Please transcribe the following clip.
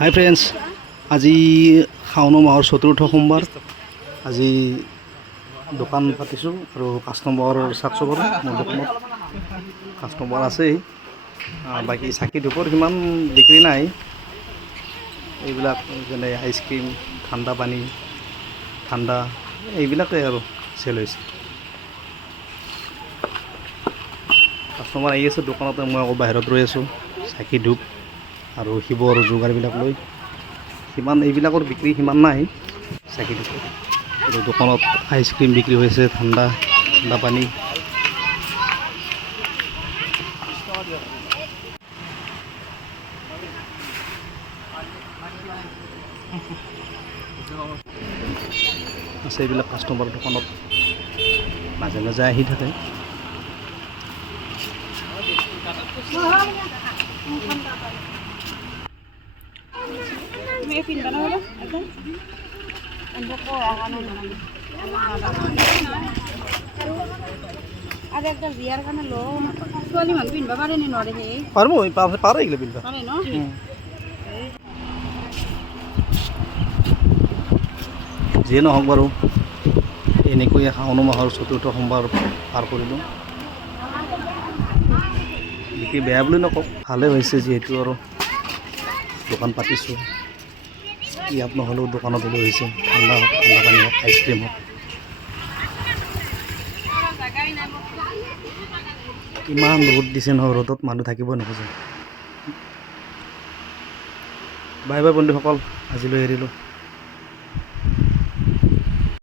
হাই friends, আজি শাওণ মাহৰ ৪ৰ্থ সোমবাৰ। আজি দোকান পাতিছোঁ আৰু কাষ্টমাৰ চাকছোঁ বাৰু। মোৰ দোকানত কাষ্টমাৰ আছেই, বাকী চাকি ধূপৰ সিমান বিক্ৰী নাই। এইবিলাক যেনে আইচক্ৰীম, ঠাণ্ডা পানী, ঠাণ্ডা এইবিলাকেই আৰু চেল হৈছে। কাষ্টমাৰ আহি আছে দোকানতে, মই আকৌ বাহিৰত ৰৈ আছোঁ চাকি ধূপ আৰু শিৱৰ যোগাৰবিলাক লৈ। সিমান এইবিলাকৰ বিক্ৰী সিমান নাই চাকি ধূপৰ। আৰু দোকানত আইচক্ৰীম বিক্ৰী হৈছে, ঠাণ্ডা পানী। আছে এইবিলাক কাষ্টমাৰ দোকানত মাজে মাজে আহি থাকে। আৰু একটা বিয়াৰ কাৰণে লো ছোৱালী মানুহ পিন্ধিব পাৰে নে নোৱাৰে? পাৰব পাৰে এইগিলা পিন্ধিব পাৰে ন? যিয়ে নহওক বাৰু, এনেকৈ শাওণ মাহৰ ৪ৰ্থ সোমবাৰ পাৰ কৰিলোঁ। বিক্ৰী বেয়া বুলি নকওঁ, ভালেই হৈছে। যিহেতু আৰু দোকান পাতিছোঁ, ইয়াত নহ'লেও দোকানত হ'লেও হৈছে। ঠাণ্ডা হওক, ঠাণ্ডা পানী হওক, আইচক্ৰীম হওক। ইমান ৰ'দ দিছে নহয়, ৰ'দত মানুহ থাকিব নোখোজে। বাই বাই বন্ধুসকল, আজিলৈ এৰিলোঁ।